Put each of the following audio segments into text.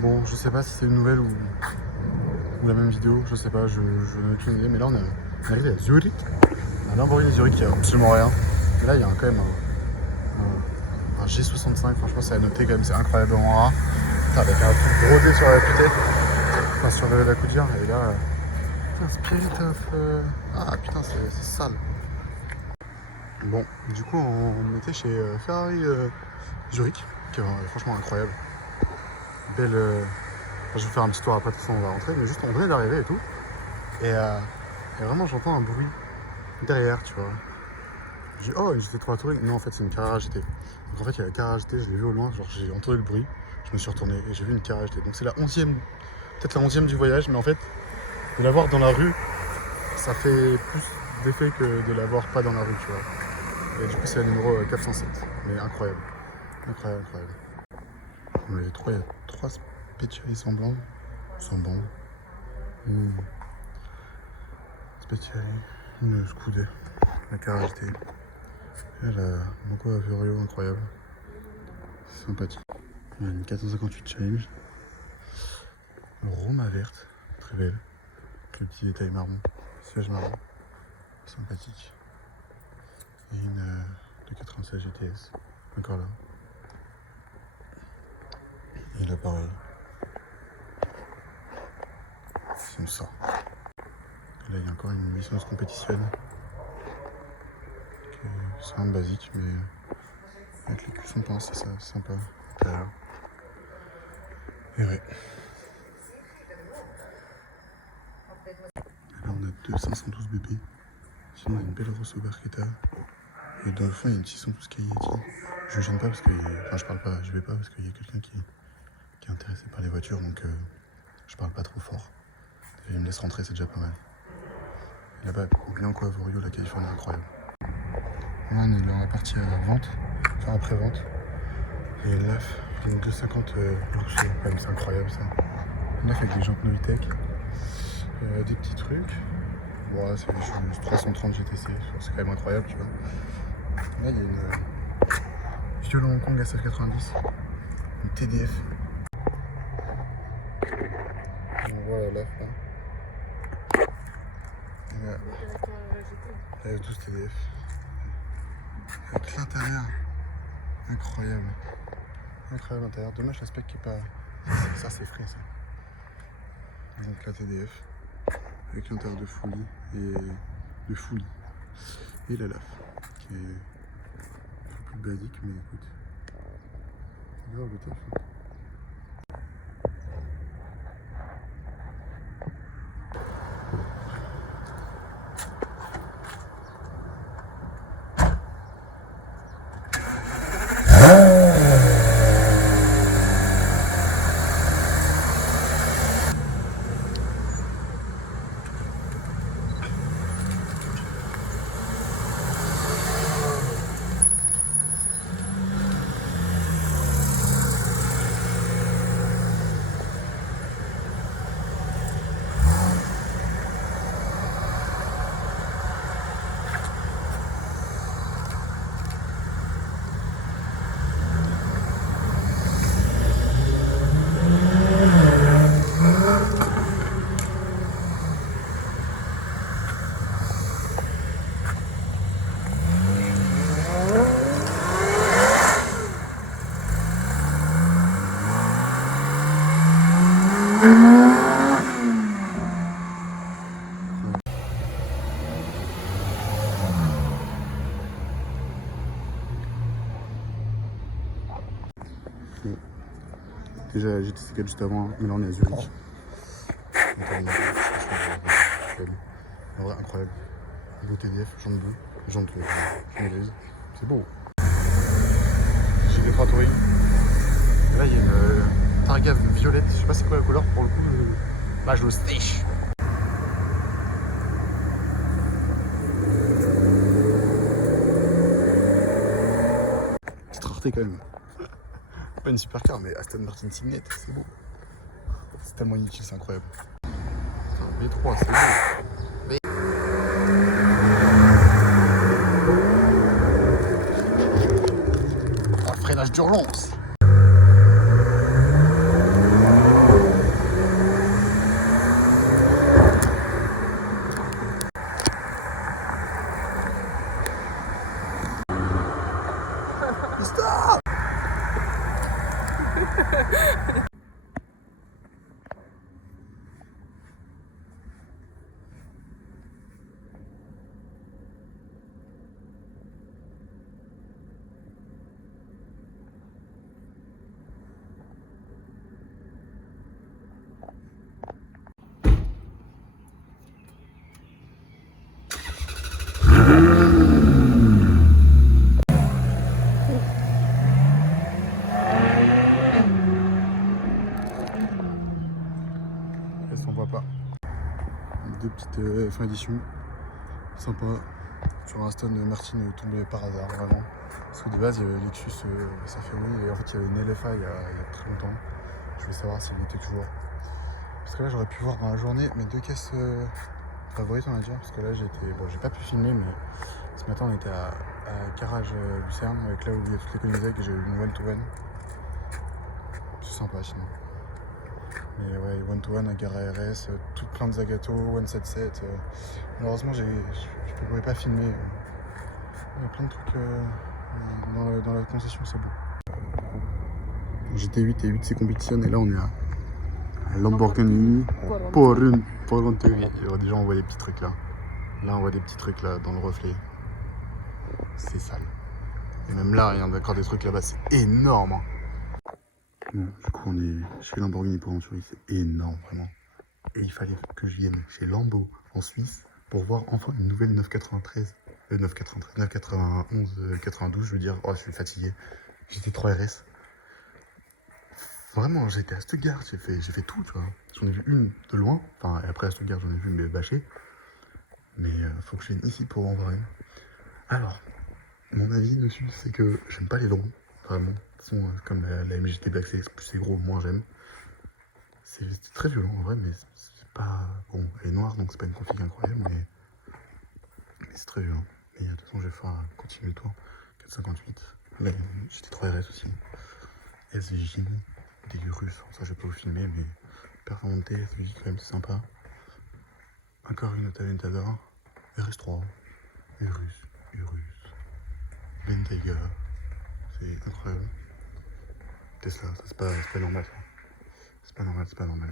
Bon, je sais pas si c'est une nouvelle ou la même vidéo, je sais pas, je n'ai aucune idée, mais là on est arrivé à Zurich, un Lamborghini Zurich qui a absolument rien. Et là il y a quand même un G65, franchement c'est à noter quand même, c'est incroyablement rare. Putain, avec un truc brodé sur la putée, enfin sur la coudière, et là, putain, Spirit of... Ah putain, c'est sale. Bon, du coup on était chez Ferrari Zurich, qui est franchement incroyable. Belle... je vais vous faire un petit tour après, de toute façon on va rentrer, mais juste on venait d'arriver et tout. Et vraiment j'entends un bruit derrière, tu vois. Je dis oh, une GT3 Touring. Non, en fait c'est une Carrera GT. Donc en fait il y a la Carrera GT, je l'ai vu au loin, genre j'ai entendu le bruit, je me suis retourné et j'ai vu une Carrera GT. Donc c'est la 11e, peut-être la 11e du voyage, mais en fait de la voir dans la rue, ça fait plus d'effet que de la voir pas dans la rue, tu vois. Et du coup c'est le numéro 407, mais incroyable. Incroyable, incroyable. On les trois, il y a 3 Speciali en blanc. Speciali, une Scuderia, la Carrera GT. Et la Moco Averio, incroyable. Sympathique. On a une 458 Challenge. Roma verte, très belle. Avec le petit détail marron, siège marron. Sympathique. Et une de 96 GTS, encore là. Et là pareil. C'est ça. Là il y a encore une licence compétitionne. C'est un basique, mais avec les cuissons pinces, c'est ça, c'est sympa. Et ouais. Et là on a deux 512 BP. Sinon on a une belle Rosso Barchetta. Et dans le fond il y a une 612 Kayeti. Je ne gêne pas parce que. Enfin je parle pas, je vais pas parce qu'il y a quelqu'un qui est intéressé par les voitures, donc je parle pas trop fort. Et il me laisse rentrer, c'est déjà pas mal. Et là-bas, Bianco Avorio, la Californie, incroyable. Là on est dans la partie vente, enfin après-vente. Et l'AF, une 250 Luxo, quand même c'est incroyable ça. Une AF avec des jantes Novitec, des petits trucs. Bon, c'est juste 330 GTC, c'est quand même incroyable, tu vois. Là il y a une Violon Hong Kong SF90, une TDF. On voit la l'AF là. Elle a tous TDF. Avec l'intérieur, incroyable. Incroyable l'intérieur. Dommage l'aspect qui est pas. Ça c'est frais ça. Donc la TDF. Avec l'intérieur de Fouli et la LAF. Qui est un peu plus basique, mais écoute. C'est grave le taf. Hein. Déjà j'étais C4 juste avant, mais là on est à Zurich. En vrai incroyable. Beau TDF, jante bleue, jante grise. C'est beau. J'ai des 3 touring. Et là il y a une Targa violette, je sais pas c'est quoi la couleur pour le coup. Là je le stèche. Petite rareté quand même. Pas une supercar, mais Aston Martin Signet, c'est beau. C'est tellement inutile, c'est incroyable. Un B3, c'est beau. Un freinage d'urgence. Elles s'en voient pas. Deux petites fins d'édition. Sympa. Sur Aston Martin tombé par hasard vraiment. Parce que de base il y avait Lexus ça fait oui et en fait il y avait une LFA il y a très longtemps. Je voulais savoir s'il était toujours. Parce que là j'aurais pu voir dans la journée mes deux caisses favorites on va dire. Parce que là j'ai pas pu filmer mais ce matin on était à Garage Lucerne avec là où il y a toutes les Koenigsegg et j'ai eu une one-to-one. C'est sympa sinon. Mais ouais, one-to-one à Gare RS, tout plein de Zagato, 177. Malheureusement, je ne pouvais pas filmer. Il y a plein de trucs dans la concession, c'est beau. GT8 et 8 c'est compétitionne et là on est à Lamborghini Porrentini. Déjà on voit des petits trucs là. Là on voit des petits trucs là dans le reflet. C'est sale. Et même là, il y a encore des trucs là-bas, c'est énorme. Hein. Bon, du coup, on est chez Lamborghini Porrentini, c'est énorme, vraiment. Et il fallait que je vienne chez Lambo en Suisse pour voir enfin une nouvelle 993. 991, 92, je veux dire. Oh, je suis fatigué. J'étais 3 RS. Vraiment, j'étais à Stuttgart, j'ai fait tout, tu vois. J'en ai vu une de loin. Enfin, et après à Stuttgart, j'en ai vu mes bâchés. Mais faut que je vienne ici pour en voir une. Alors, mon avis dessus, c'est que j'aime pas les drones, vraiment. De toute façon, comme la MGT Black Series, plus c'est gros, moins j'aime. C'est très violent en vrai, mais c'est pas. Bon, elle est noire donc c'est pas une config incroyable, mais c'est très violent. Et de toute façon, je vais faire continuer le tour. 458. Là, j'étais 3 RS aussi. SVJ, des Urus, ça je vais pas vous filmer, mais Performante, SVJ quand même, c'est sympa. Encore une Aventador. RS3, Urus. Bentayga, c'est incroyable. Tesla, ça c'est pas normal ça. C'est pas normal.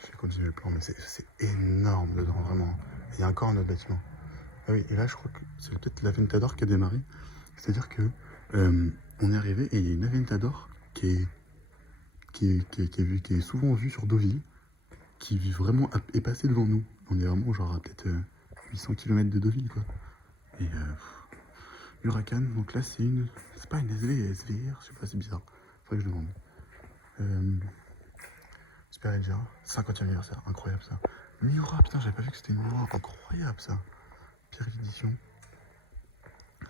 Je vais continuer le plan, mais c'est énorme dedans, vraiment. Il y a encore un autre bâtiment. Ah oui, et là je crois que c'est peut-être l'Aventador qui a démarré. C'est-à-dire que on est arrivé et il y a une Aventador qui est souvent vue sur Deauville, qui vraiment est passée devant nous. On est vraiment genre à peut-être 800 km de Deauville quoi. Et Huracan, donc là c'est pas une SV, SVR, je sais pas, c'est bizarre. Faudrait que je demande. Superleggera, 50e anniversaire, incroyable ça. Miura, putain, j'avais pas vu que c'était une Miura, incroyable ça. Pire édition.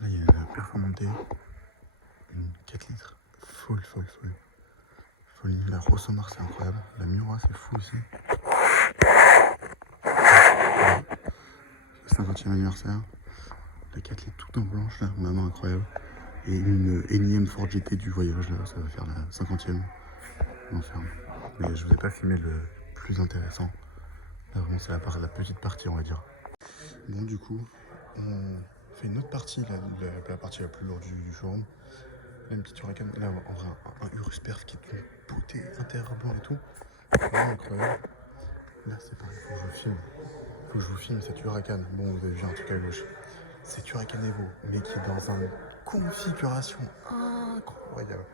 Là, il y a une Performante, une 4 litres, folle. Folie. La Rossomar, c'est incroyable. La Miura, c'est fou aussi. 50e anniversaire. La 4 litres toute en blanche, là, vraiment incroyable. Et une énième Ford GT du voyage, là, ça va faire la 50e. L'enfer. Mais je vous ai pas filmé le plus intéressant. Là, vraiment, c'est la petite partie, on va dire. Bon, du coup, on fait une autre partie, la partie la plus lourde du showroom. Là, une petite Huracan. Là, en vrai, un Urus Perf qui est une beauté intérieur blanc et tout. Vraiment incroyable. Là, c'est pareil, faut que je vous filme cette Huracan. Bon, vous avez vu un truc à gauche. Cette Huracan Evo, mais qui est dans une configuration incroyable.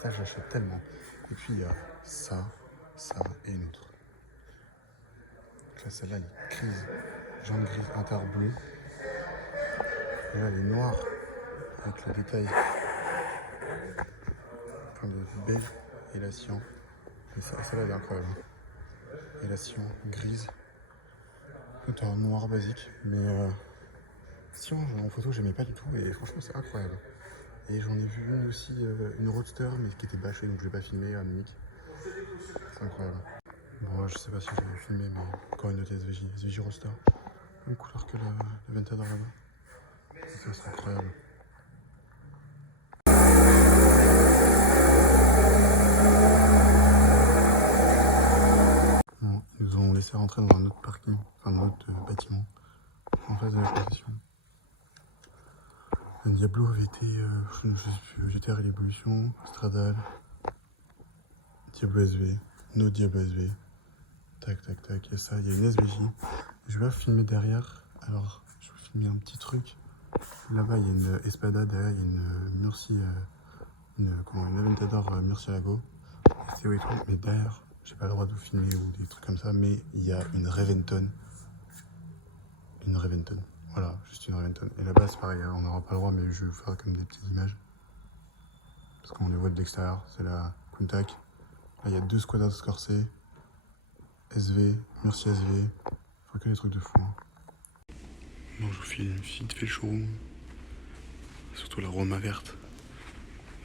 Ça, je l'achète tellement. Et puis, il y a ça et une autre. Donc là, celle-là, elle est grise. Jaune grise intérieur bleu. Et là, elle est noire avec le détail. Comme de beige et la cyan. Et celle-là, elle est incroyable. Et la cyan grise. C'est un noir basique, mais cyan, en photo, j'aimais pas du tout. Et franchement, c'est incroyable. Et j'en ai vu une aussi, une Roadster, mais qui était bâchée, donc je l'ai pas filmé à Munich. C'est incroyable. Bon, je sais pas si je l'ai filmé, mais encore une autre SVJ Roadster. Même couleur que la Ventador là-bas. Ça, c'est incroyable. Bon, ils nous ont laissé rentrer dans un autre parking, enfin dans un autre bâtiment, en face de la concession. Un Diablo avait été, je sais plus, GTR et l'évolution, Stradale, Diablo SV, no Diablo SV. Tac, tac, tac, il y a ça, il y a une SVJ. Je vais filmer derrière. Alors, je vais filmer un petit truc. Là-bas, il y a une Espada, derrière, il y a une Murci, une Aventador Murcielago. C'est où et tout, mais derrière, j'ai pas le droit de vous filmer ou des trucs comme ça, mais il y a une Reventon. Une Reventon. Voilà, juste une Reventon. Et là-bas, c'est pareil, on n'aura pas le droit, mais je vais vous faire comme des petites images. Parce qu'on les voit de l'extérieur, c'est la Countach. Là, il y a 2 Squadra Scorse, SV, Murci SV. Enfin, que des trucs de fou. Hein. Bon, je vous filme vite fait le showroom. Surtout la Roma verte.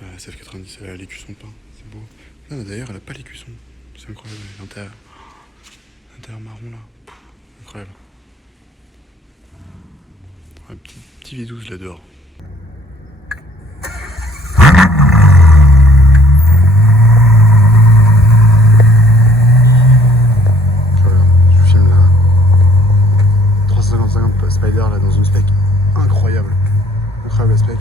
La SF90, elle a l'écusson de pain. C'est beau. Non, d'ailleurs, elle a pas l'écusson. C'est incroyable. L'intérieur marron là. Pff, incroyable. Un petit V12 là dehors. Je filme la 355 Spider là dans une spec incroyable. Incroyable la spec.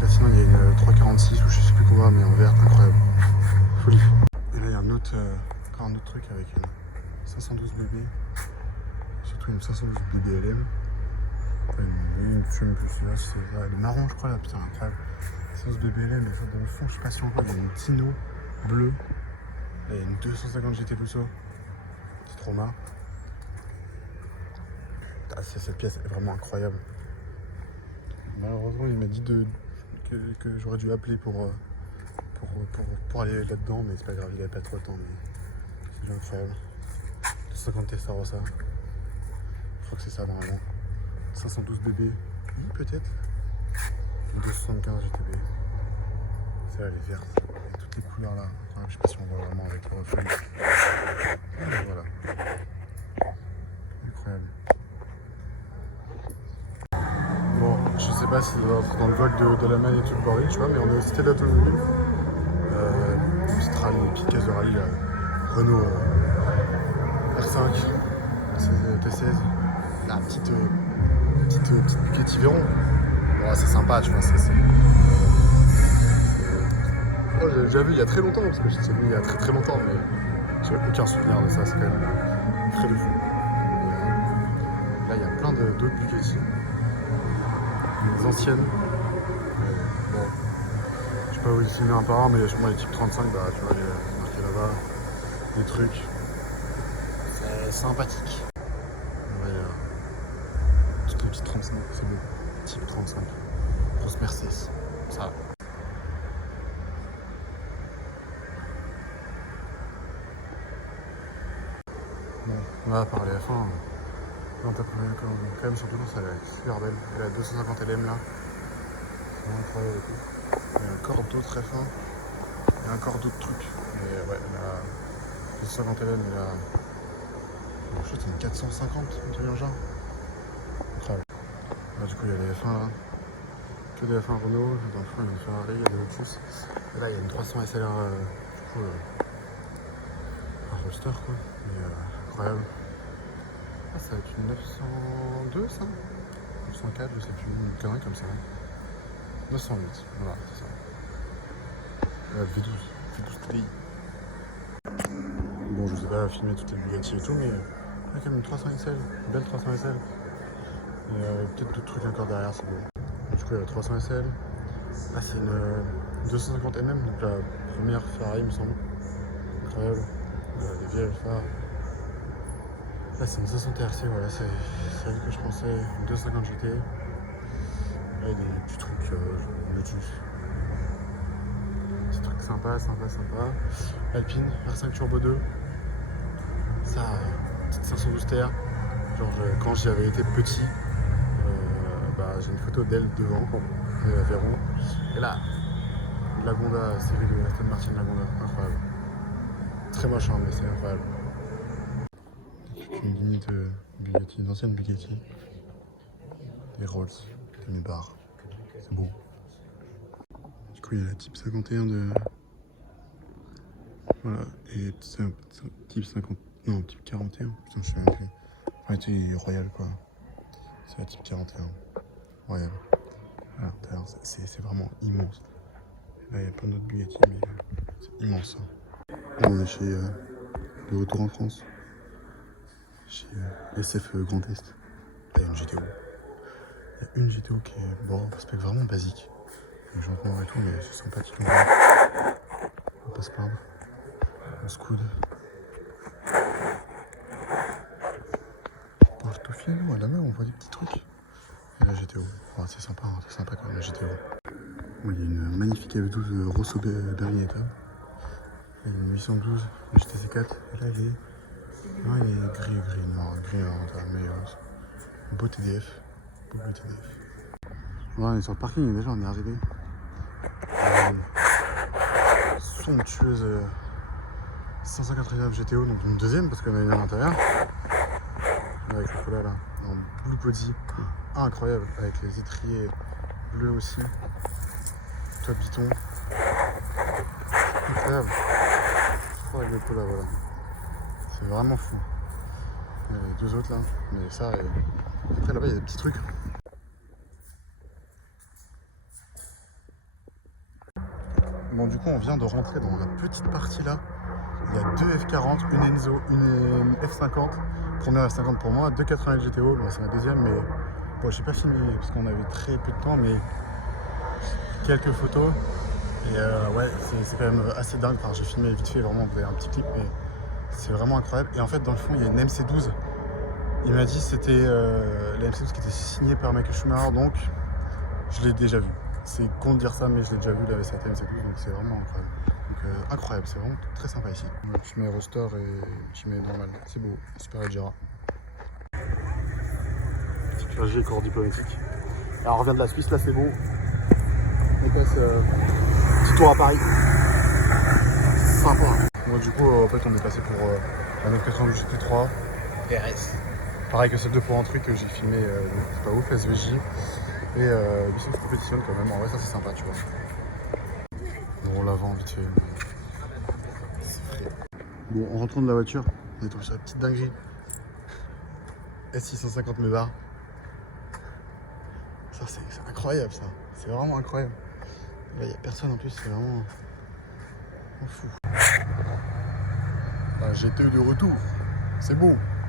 Là sinon il y a une 346 ou je sais plus quoi mais en vert, incroyable. Folie. Et là il y a encore un autre truc avec une 512 BB. Surtout une 512 BB LM. Je sais même plus celui-là, c'est le marron je crois là, putain incroyable. 512 BB LM, mais ça dans le fond je sais pas si on voit, il y a une Tino bleue. Là il y a une 250 GT Lusso. C'est trop marre. Ah, cette pièce est vraiment incroyable. Malheureusement, il m'a dit que j'aurais dû appeler pour aller là-dedans, mais c'est pas grave, il avait pas trop le temps. C'est incroyable. 250 Testarossa. Je crois que c'est ça normalement. 512 BB. Oui, peut-être. 275 GTB. C'est là, elle est verte. Avec toutes les couleurs là. Enfin, je sais pas si on voit vraiment avec le reflet. Voilà. Incroyable. Bon, je sais pas si ça doit être dans le vlog de la main et tout le bordel, je sais pas, mais on est au Cité d'Automobile. Mistral, Picasso de rallye, Renault R5, T16. La petite Bugatti Veyron. Bon, c'est sympa, tu vois, Oh, j'ai déjà vu il y a très longtemps, parce que je suis venu il y a très très longtemps, mais j'ai aucun souvenir de ça, c'est quand même très de fou. Là, il y a plein d'autres Bugatti. Les anciennes. Bon, je sais pas où ils filment un par un, mais il y a sûrement les types 35, bah tu vois, les marqués là-bas, des trucs. C'est sympathique. Ouais, toutes les petites 35, c'est beau. Type 35. Grosse Mercedes. Ça. Bon, on va parler à la fin. Non, t'as quand même surtout quand elle est super belle. Elle a 250 LM là. C'est vraiment incroyable et tout. Il y a encore d'autres F1. Il y a encore d'autres trucs. Mais ouais, la 250 LM, il a. Je crois que c'est une 450, un truc dans genre. Incroyable. Là, du coup, il y a les F1 là. Que des F1 Renault. Dans le fond, il y a une Ferrari, il y a des Lotus. Et là, il y a une 300 SLR. Du coup, un roadster quoi. Mais incroyable. Ah, ça va être une 902 ça 904, je sais plus, une connerie comme ça. 908, voilà, c'est ça. V12, V12 TDI. Bon, je vous ai pas filmé toutes les Bugatti et tout, mais il y a quand même une 300 SL, une belle 300 SL. Et peut-être d'autres trucs encore derrière, c'est beau. Du coup, il y a la 300 SL. Là, c'est une 250 MM, donc la première Ferrari, il me semble. Incroyable. Les vieilles phares. Là, c'est une 60 RC, voilà, c'est celle que je pensais. Une 250 GT. Là, il y a des petits trucs Lotus. Petit truc sympa. Alpine, R5 Turbo 2. Ça, petite 512 TR. Genre, quand j'y avais été petit, j'ai une photo d'elle devant, de la Veyron. Et là, Lagonda, série de Aston Martin Lagonda, incroyable. Très moche, hein, mais c'est incroyable. Une ligne de Bugatti, une ancienne Bugatti. Des Rolls, des Maybach. C'est beau. Du coup, il y a la type 51 de. Voilà, et type 50. Non, type 41. Putain, je sais même plus. Enfin, c'est royal quoi. C'est la type 41. Royal. Voilà, c'est vraiment immense. Là, il y a plein d'autres Bugatti, mais c'est immense. Hein. Là, on est chez de retour en France. Chez SF Grand Est. Là, il y a une GTO. Il y a une GTO qui est, bon, spec vraiment basique. Donc, j'en prends et tout, mais c'est sympathique. On va pas se plaindre. On se coude. Portofino, à la main, on voit des petits trucs. Et la GTO. Enfin, c'est sympa, hein, c'est sympa quand même la GTO. Bon, il y a une magnifique F12 Rosso Berlinetta. Il y a une 812, une GTC4. Et là, il est. Non, il est gris, noir, mais beau TDF. Beau TDF. Ouais, on est sur le parking déjà, on est arrivé. Somptueuse 589 GTO, donc une deuxième parce qu'on a une à l'intérieur. Avec le cola là, en blue body, incroyable, avec les étriers bleus aussi. Toit biton. Incroyable. Oh, avec le cola, voilà. C'est vraiment fou. Il y a les deux autres là, mais ça, et après là-bas il y a des petits trucs. Bon, du coup, on vient de rentrer dans la petite partie là. Il y a deux F40, une Enzo, une F50. Première F50 pour moi, 2,80 GTO. Bon, c'est ma deuxième, mais bon, j'ai pas filmé parce qu'on avait très peu de temps, mais quelques photos. Et ouais, c'est quand même assez dingue. Enfin, j'ai filmé vite fait, vraiment, vous avez un petit clip, mais c'est vraiment incroyable. Et en fait, dans le fond, il y a une MC12. Il m'a dit que c'était la MC12 qui était signée par Michael Schumacher, donc je l'ai déjà vu. C'est con de dire ça, mais je l'ai déjà vu, la V7 MC12, donc c'est vraiment incroyable. Donc incroyable, c'est vraiment très sympa ici. Je mets roster et je mets normal. C'est beau, super Leggera. Petit corps diplomatique. Alors on revient de la Suisse, là c'est beau. On passe petit tour à Paris. Sympa. Bon, du coup, en fait, on est passé pour la 992 GT3 RS. Pareil que celle de pour un truc que j'ai filmé, c'est pas ouf, SVJ. Et Mission se compétitionne quand même, en vrai ça c'est sympa, tu vois. Bon, on la vend vite fait. C'est frais. Bon, en rentrant de la voiture, on est tombé sur la petite dinguerie. S650 Mébar. Ça c'est incroyable ça. C'est vraiment incroyable. Là il n'y a personne en plus, c'est vraiment fou. La GTE de retour. C'est beau.